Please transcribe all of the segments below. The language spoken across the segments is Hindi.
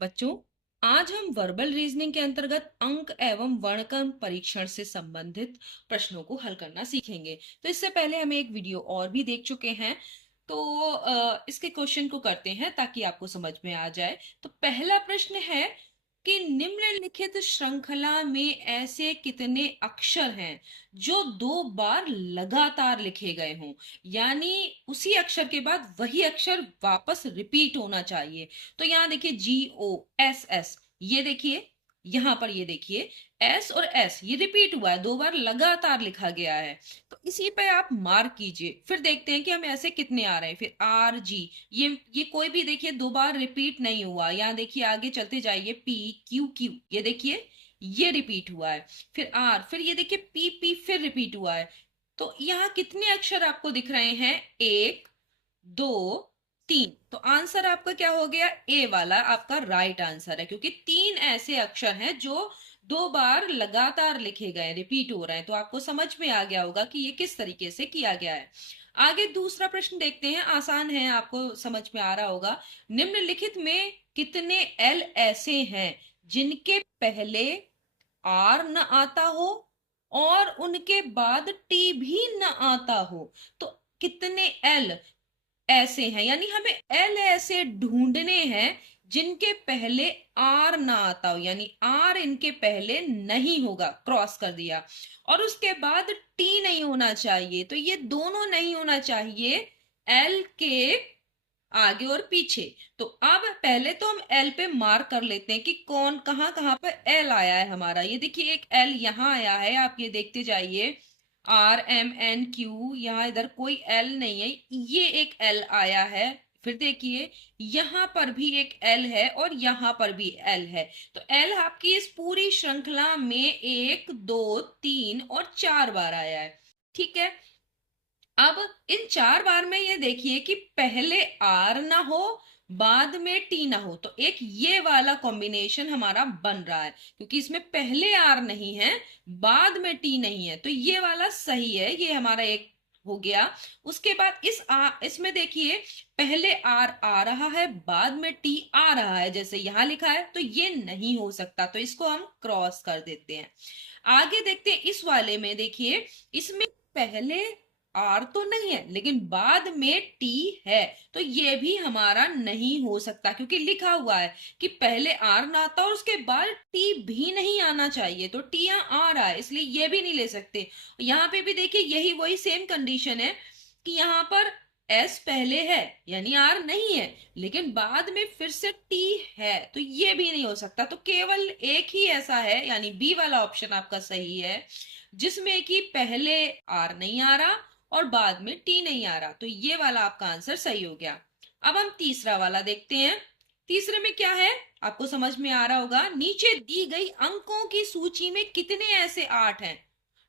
बच्चों, आज हम वर्बल रीजनिंग के अंतर्गत अंक एवं वर्णक्रम परीक्षण से संबंधित प्रश्नों को हल करना सीखेंगे। तो इससे पहले हम एक वीडियो और भी देख चुके हैं। तो इसके क्वेश्चन को करते हैं ताकि आपको समझ में आ जाए। तो पहला प्रश्न है कि निम्नलिखित श्रृंखला में ऐसे कितने अक्षर हैं जो दो बार लगातार लिखे गए हों, यानी उसी अक्षर के बाद वही अक्षर वापस रिपीट होना चाहिए। तो यहाँ देखिए GOSS, ये देखिए यहां पर, ये देखिए S और S ये रिपीट हुआ है, दो बार लगातार लिखा गया है। तो इसी पे आप मार्क कीजिए। फिर देखते हैं कि हमें ऐसे कितने आ रहे हैं। फिर RG, ये कोई भी देखिए दो बार रिपीट नहीं हुआ। यहाँ देखिए आगे चलते जाइए, PQQ, ये देखिए ये रिपीट हुआ है। फिर R, फिर ये देखिए PP फिर रिपीट हुआ है। तो यहाँ कितने अक्षर आपको दिख रहे हैं? एक, दो, तीन। तो आंसर आपका क्या हो गया? ए वाला आपका राइट आंसर है, क्योंकि तीन ऐसे अक्षर हैं जो दो बार लगातार लिखे गए, रिपीट हो रहे हैं। तो आपको समझ में आ गया होगा कि ये किस तरीके से किया गया है। आगे दूसरा प्रश्न देखते हैं, आसान है, आपको समझ में आ रहा होगा। निम्नलिखित में कितने एल ऐसे हैं जिनके पहले आर न आता हो और उनके बाद टी भी न आता हो? तो कितने एल ऐसे हैं, यानी हमें एल ऐसे ढूंढने हैं जिनके पहले आर ना आता हो, यानी आर इनके पहले नहीं होगा, क्रॉस कर दिया। और उसके बाद टी नहीं होना चाहिए, तो ये दोनों नहीं होना चाहिए एल के आगे और पीछे। तो अब पहले तो हम एल पे मार्क कर लेते हैं कि कौन कहां कहां पर एल आया है हमारा। ये देखिए एक एल यहां आया है, आप ये देखते जाइए, RMNQ, यहाँ इधर कोई एल नहीं है, ये एक एल आया है। फिर देखिए यहां पर भी एक एल है और यहां पर भी एल है। तो एल आपकी इस पूरी श्रृंखला में एक, दो, तीन और चार बार आया है। ठीक है, अब इन चार बार में ये देखिए कि पहले आर ना हो, बाद में टी ना हो। तो एक ये वाला कॉम्बिनेशन हमारा बन रहा है, क्योंकि इसमें पहले आर नहीं है, बाद में टी नहीं है। तो ये वाला सही है, ये हमारा एक हो गया। उसके बाद इसमें देखिए पहले आर आ रहा है, बाद में टी आ रहा है, जैसे यहां लिखा है। तो ये नहीं हो सकता, तो इसको हम क्रॉस कर देते हैं। आगे देखते हैं इस वाले में, देखिए इसमें पहले आर तो नहीं है लेकिन बाद में टी है। तो ये भी हमारा नहीं हो सकता, क्योंकि लिखा हुआ है कि पहले आर ना आता और उसके बाद टी भी नहीं आना चाहिए। तो टी यहाँ आ रहा है, इसलिए ये भी नहीं ले सकते। यहाँ पे भी देखिए यही वही सेम कंडीशन है कि यहाँ पर एस पहले है यानी आर नहीं है, लेकिन बाद में फिर से टी है, तो ये भी नहीं हो सकता। तो केवल एक ही ऐसा है, यानी बी वाला ऑप्शन आपका सही है, जिसमें कि पहले आर नहीं आ रहा और बाद में टी नहीं आ रहा। तो ये वाला आपका आंसर सही हो गया। अब हम तीसरा वाला देखते हैं। तीसरे में क्या है, आपको समझ में आ रहा होगा। नीचे दी गई अंकों की सूची में कितने ऐसे आठ हैं?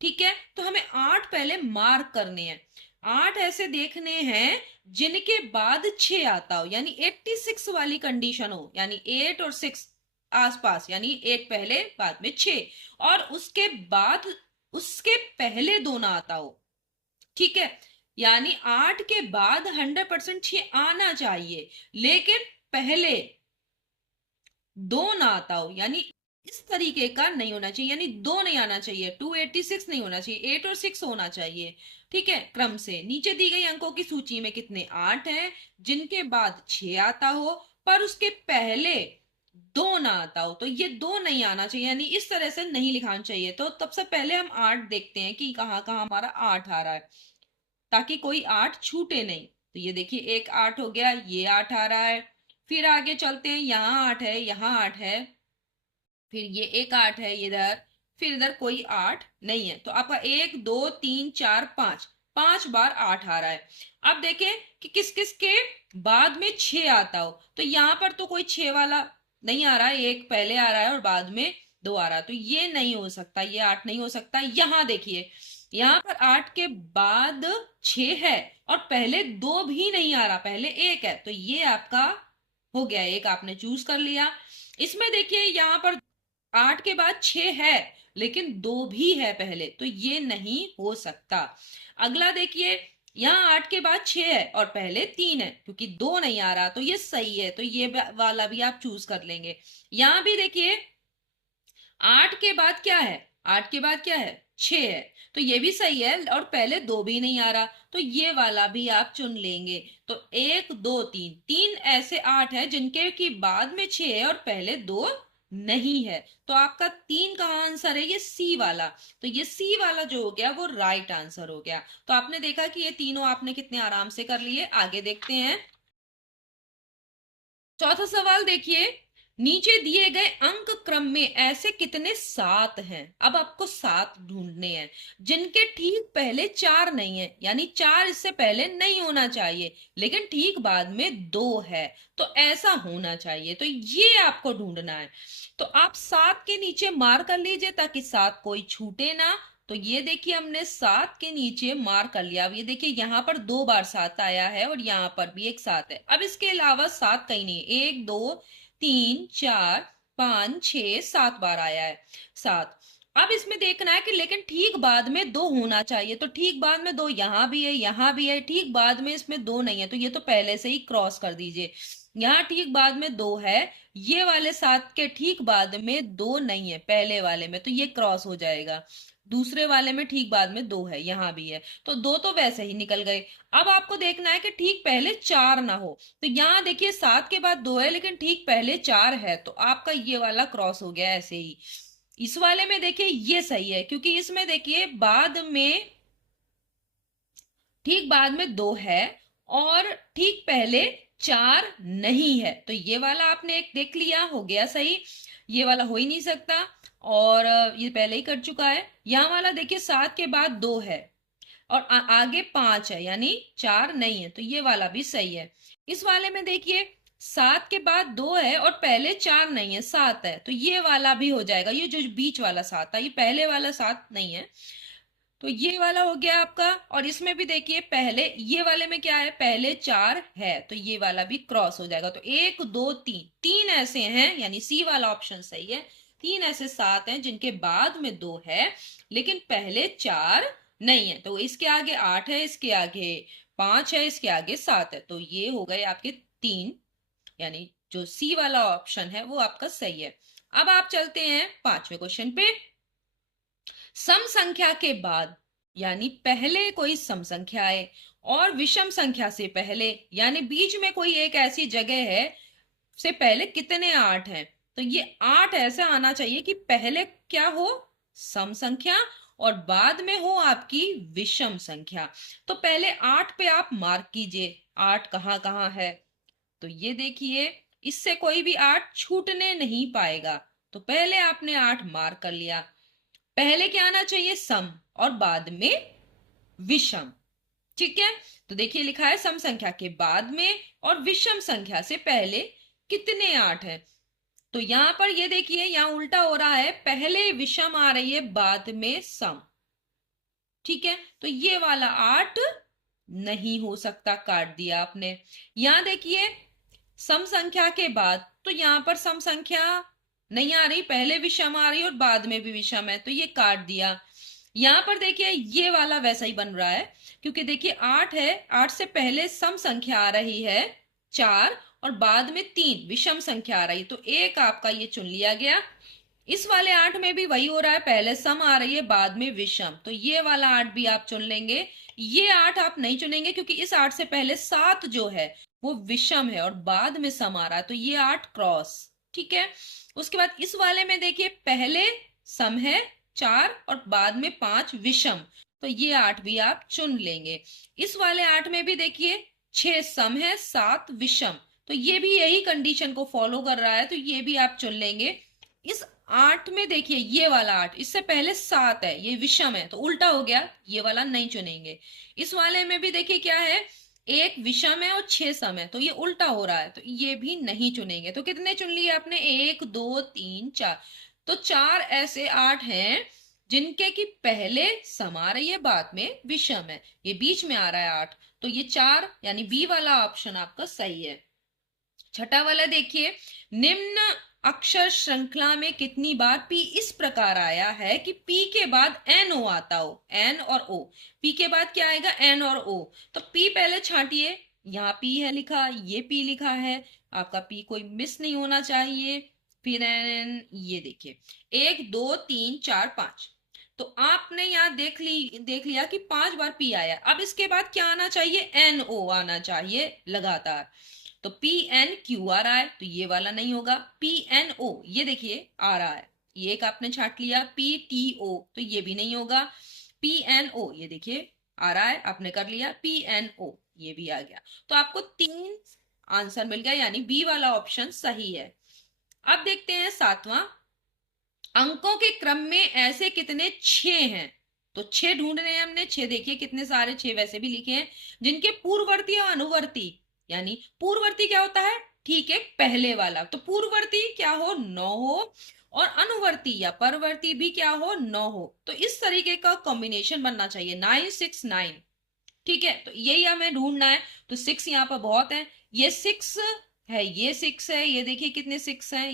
ठीक है, तो हमें आठ पहले मार्क करने हैं। आठ ऐसे देखने हैं जिनके बाद छह आता हो, यानी 86 वाली कंडीशन हो, यानी 8 और 6 आसपास, यानी 8 पहले बाद में 6, और उसके बाद उसके पहले दो ना आता हो। ठीक है, यानी 8 के बाद 100% 6 आना चाहिए, लेकिन पहले दो ना आता हो, यानी इस तरीके का नहीं होना चाहिए, यानी दो नहीं आना चाहिए, 286 नहीं होना चाहिए, 8 और 6 होना चाहिए। ठीक है, क्रम से नीचे दी गई अंकों की सूची में कितने आठ हैं जिनके बाद 6 आता हो पर उसके पहले दो ना आता हो? तो ये दो नहीं आना चाहिए, यानी इस तरह से नहीं लिखाना चाहिए। तो सबसे पहले हम आठ देखते हैं कि कहाँ कहाँ हमारा आठ आ रहा है, ताकि कोई आठ छूटे नहीं। तो ये देखिए एक आठ हो गया, ये आठ आ रहा है। फिर आगे चलते हैं, यहाँ आठ है, यहाँ आठ है, फिर ये एक आठ है इधर, फिर इधर कोई आठ नहीं है। तो आपका एक, दो, तीन, चार, पांच, पांच बार आठ आ रहा है। अब देखें कि किस किस के बाद में छह आता हो। तो यहाँ पर तो कोई छह वाला नहीं आ रहा है, एक पहले आ रहा है और बाद में दो आ रहा है, तो ये नहीं हो सकता, ये आठ नहीं हो सकता। यहाँ देखिए, यहाँ पर आठ के बाद छह है और पहले दो भी नहीं आ रहा, पहले एक है। तो ये आपका हो गया, एक आपने चूज कर लिया। इसमें देखिए यहाँ पर आठ के बाद छह है लेकिन दो भी है पहले, तो ये नहीं हो सकता। अगला देखिए, यहाँ 8 के बाद 6 है और पहले 3 है, क्योंकि 2 नहीं आ रहा तो ये सही है, तो ये वाला भी आप चूज कर लेंगे। यहाँ भी देखिए 8 के बाद क्या है, 8 के बाद क्या है, 6 है, तो ये भी सही है और पहले 2 भी नहीं आ रहा, तो ये वाला भी आप चुन लेंगे। तो 1 2 3, 3 ऐसे 8 है जिनके की बाद में 6 है और पहले 2 नहीं है, तो आपका 3 का आंसर है ये सी वाला। तो ये सी वाला जो हो गया वो राइट आंसर हो गया। तो आपने देखा कि ये तीनों आपने कितने आराम से कर लिए। आगे देखते हैं। चौथा सवाल देखिए, नीचे दिए गए अंक क्रम में ऐसे कितने 7 हैं। अब आपको 7 ढूंढने हैं जिनके ठीक पहले 4 नहीं है, यानी 4 इससे पहले नहीं होना चाहिए लेकिन ठीक बाद में 2 है, तो ऐसा होना चाहिए, तो ये आपको ढूंढना है। तो आप 7 के नीचे मार कर लीजिए ताकि 7 कोई छूटे ना। तो ये देखिए हमने 7 के नीचे मार कर लिया। अब ये देखिए यहाँ पर 2 बार 7 आया है और यहाँ पर भी एक 7 है। अब इसके अलावा 7 कहीं नहीं है, 1 2 3 4 5 6 7 बार आया है 7। अब इसमें देखना है कि लेकिन ठीक बाद में 2 होना चाहिए, तो ठीक बाद में 2 यहाँ भी है, यहाँ भी है, ठीक बाद में इसमें 2 नहीं है, तो ये तो पहले से ही क्रॉस कर दीजिए। यहाँ ठीक बाद में 2 है, ये वाले 7 के ठीक बाद में 2 नहीं है पहले वाले में, तो ये क्रॉस हो जाएगा। दूसरे वाले में ठीक बाद में 2 है, यहां भी है, तो 2 तो वैसे ही निकल गए। अब आपको देखना है कि ठीक पहले 4 ना हो, तो यहां देखिए 7 के बाद 2 है लेकिन ठीक पहले 4 है, तो आपका ये वाला क्रॉस हो गया ऐसे ही। इस वाले में देखिए ये सही है, क्योंकि इसमें देखिए बाद में ठीक बाद में 2 है और ठीक पहले 4 नहीं है, तो ये वाला आपने एक देख लिया, हो गया सही। ये वाला हो ही नहीं सकता और ये पहले ही कर चुका है। यहाँ वाला देखिए 7 के बाद 2 है और आगे 5 है, यानी 4 नहीं है, तो ये वाला भी सही है। इस वाले में देखिए 7 के बाद 2 है और पहले 4 नहीं है, 7 है, तो ये वाला भी हो जाएगा। ये जो बीच वाला 7 है ये पहले वाला 7 नहीं है, तो ये वाला हो गया आपका। और इसमें भी देखिए पहले ये वाले में क्या है, पहले 4 है, तो ये वाला भी क्रॉस हो जाएगा। तो 1 2 3, 3 ऐसे हैं, यानी सी वाला ऑप्शन सही है। 3 ऐसे 7 हैं जिनके बाद में 2 है लेकिन पहले 4 नहीं है, तो इसके आगे 8 है, इसके आगे 5 है, इसके आगे 7 है, तो ये हो गए आपके 3, यानी जो सी वाला ऑप्शन है वो आपका सही है। अब आप चलते हैं 5वें क्वेश्चन पे। सम संख्या के बाद, यानी पहले कोई सम संख्या है और विषम संख्या से पहले, यानी बीच में कोई एक ऐसी जगह है से पहले कितने 8 हैं, तो ये 8 ऐसा आना चाहिए कि पहले क्या हो, सम संख्या, और बाद में हो आपकी विषम संख्या। तो पहले 8 पे आप मार्क कीजिए, 8 कहाँ कहाँ है, तो ये देखिए इससे कोई भी 8 छूटने नहीं पाएगा, तो पहले आपने 8 मार्क कर लिया। पहले क्या आना चाहिए, सम, और बाद में विषम। ठीक है, तो देखिए लिखा है सम संख्या के बाद में और विषम संख्या से पहले कितने 8 हैं। तो यहां पर ये देखिए यहां उल्टा हो रहा है, पहले विषम आ रही है बाद में सम। ठीक है, तो ये वाला 8 नहीं हो सकता, काट दिया आपने। यहां देखिए सम संख्या के बाद, तो यहां पर सम संख्या नहीं आ रही, पहले विषम आ रही और बाद में भी विषम है, तो ये काट दिया। यहां पर देखिए ये वाला वैसा ही बन रहा है, क्योंकि देखिए 8 है, 8 से पहले सम संख्या आ रही है 4 और बाद में 3 विषम संख्या आ रही, तो एक आपका ये चुन लिया गया। इस वाले 8 में भी वही हो रहा है, पहले सम आ रही है बाद में विषम, तो ये वाला 8 भी आप चुन लेंगे। ये 8 आप नहीं चुनेंगे क्योंकि इस 8 से पहले 7 जो है वो विषम है और बाद में सम आ रहा है, तो ये 8 क्रॉस। ठीक है, उसके बाद इस वाले में देखिए पहले सम है 4 और बाद में 5 विषम, तो ये 8 भी आप चुन लेंगे। इस वाले 8 में भी देखिए 6 सम है 7 विषम, तो ये भी यही कंडीशन को फॉलो कर रहा है, तो ये भी आप चुन लेंगे। इस 8 में देखिए ये वाला 8, इससे पहले 7 है, ये विषम है, तो उल्टा हो गया, ये वाला नहीं चुनेंगे। इस वाले में भी देखिए क्या है, एक विषम है और 6 सम है, तो ये उल्टा हो रहा है, तो ये भी नहीं चुनेंगे। तो कितने चुन लिए आपने, 1 2 3 4, तो 4 ऐसे 8 हैं जिनके की पहले सम आ रही है बाद में विषम है, ये बीच में आ रहा है 8, तो ये 4 यानी बी वाला ऑप्शन आपका सही है। छठा वाला देखिए, निम्न अक्षर श्रृंखला में कितनी बार पी इस प्रकार आया है कि पी के बाद एन ओ आता हो, एन और ओ। पी के बाद क्या आएगा, एन और ओ। तो पी पहले छांटिए, यहाँ पी है लिखा, ये पी लिखा है, आपका पी कोई मिस नहीं होना चाहिए। फिर एन, ये देखिए 1 2 3 4 5। तो आपने यहाँ देख लिया कि 5 बार पी आया। अब इसके बाद क्या आना चाहिए, एन ओ आना चाहिए लगातार। तो पी एन क्यू आ रहा है, तो ये वाला नहीं होगा। पी एन ओ, ये देखिए आ रहा है, ये एक आपने छाट लिया। पी टी ओ, तो ये भी नहीं होगा। पी एन ओ, ये देखिए आ रहा है, आपने कर लिया। पी एन ओ, ये भी आ गया। तो आपको 3 आंसर मिल गया, यानी बी वाला ऑप्शन सही है। अब देखते हैं 7वां। अंकों के क्रम में ऐसे कितने 6 हैं। तो 6 ढूंढ रहे हैं हमने। 6 देखिए कितने सारे 6 वैसे भी लिखे हैं, जिनके पूर्ववर्ती और अनुवर्ती, यानी पूर्ववर्ती क्या होता है, ठीक है, पहले वाला। तो पूर्ववर्ती क्या हो, 9 हो, और अनुवर्ती या परवर्ती भी क्या हो, 9 हो। तो इस तरीके का कॉम्बिनेशन बनना चाहिए, 9 6 9। ठीक है, तो यही हमें ढूंढना है। तो 6 यहाँ पर बहुत है, ये 6 है, ये 6 है, ये देखिए कितने 6 हैं,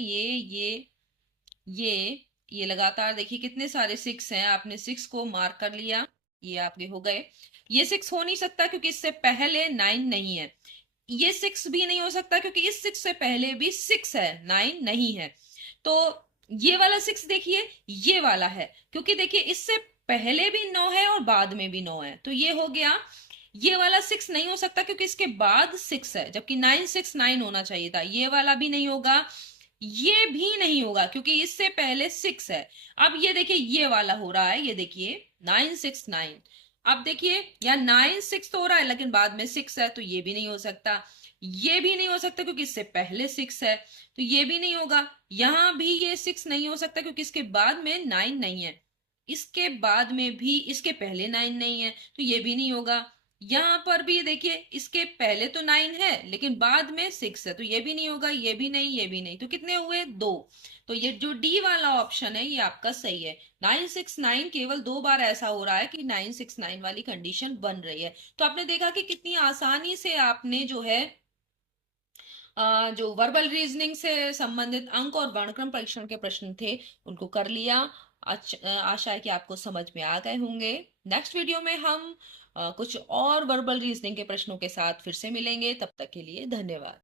ये लगातार देखिए कितने सारे 6 हैं। आपने 6 को मार्क कर लिया, ये आपके हो गए। ये 6 हो नहीं सकता क्योंकि इससे पहले 9 नहीं है। ये 6 भी नहीं हो सकता क्योंकि इस 6 से पहले भी 6 है, 9 नहीं है। तो ये वाला 6 देखिए, ये वाला है, क्योंकि देखिए इससे पहले भी 9 है और बाद में भी 9 है, तो ये हो गया। ये वाला 6 नहीं हो सकता क्योंकि इसके बाद 6 है, जबकि 9 6 9 होना चाहिए था। ये वाला भी नहीं होगा, ये भी नहीं होगा क्योंकि इससे पहले 6 है। अब ये देखिए ये वाला हो रहा है, ये देखिए 9 6 9। अब देखिए यहाँ 9 6 तो हो रहा है, लेकिन बाद में 6 है, तो ये भी नहीं हो सकता। ये भी नहीं हो सकता क्योंकि इससे पहले 6 है, तो ये भी नहीं होगा। यहां भी ये 6 नहीं हो सकता क्योंकि इसके बाद में 9 नहीं है। इसके बाद में भी, इसके पहले 9 नहीं है, तो ये भी नहीं होगा। यहां पर भी देखिए इसके पहले तो 9 है लेकिन बाद में 6 है, तो ये भी नहीं होगा, ये भी नहीं, ये भी नहीं। तो कितने हुए, 2। तो ये जो डी वाला ऑप्शन है ये आपका सही है। 9 6 9 केवल 2 बार ऐसा हो रहा है कि 9 6 9 वाली कंडीशन बन रही है। तो आपने देखा कि कितनी आसानी से आपने जो है जो वर्बल रीजनिंग से संबंधित अंक और वर्णक्रम परीक्षण के प्रश्न थे उनको कर लिया। आशा है कि आपको समझ में आ गए होंगे। नेक्स्ट वीडियो में हम कुछ और वर्बल रीजनिंग के प्रश्नों के साथ फिर से मिलेंगे। तब तक के लिए धन्यवाद।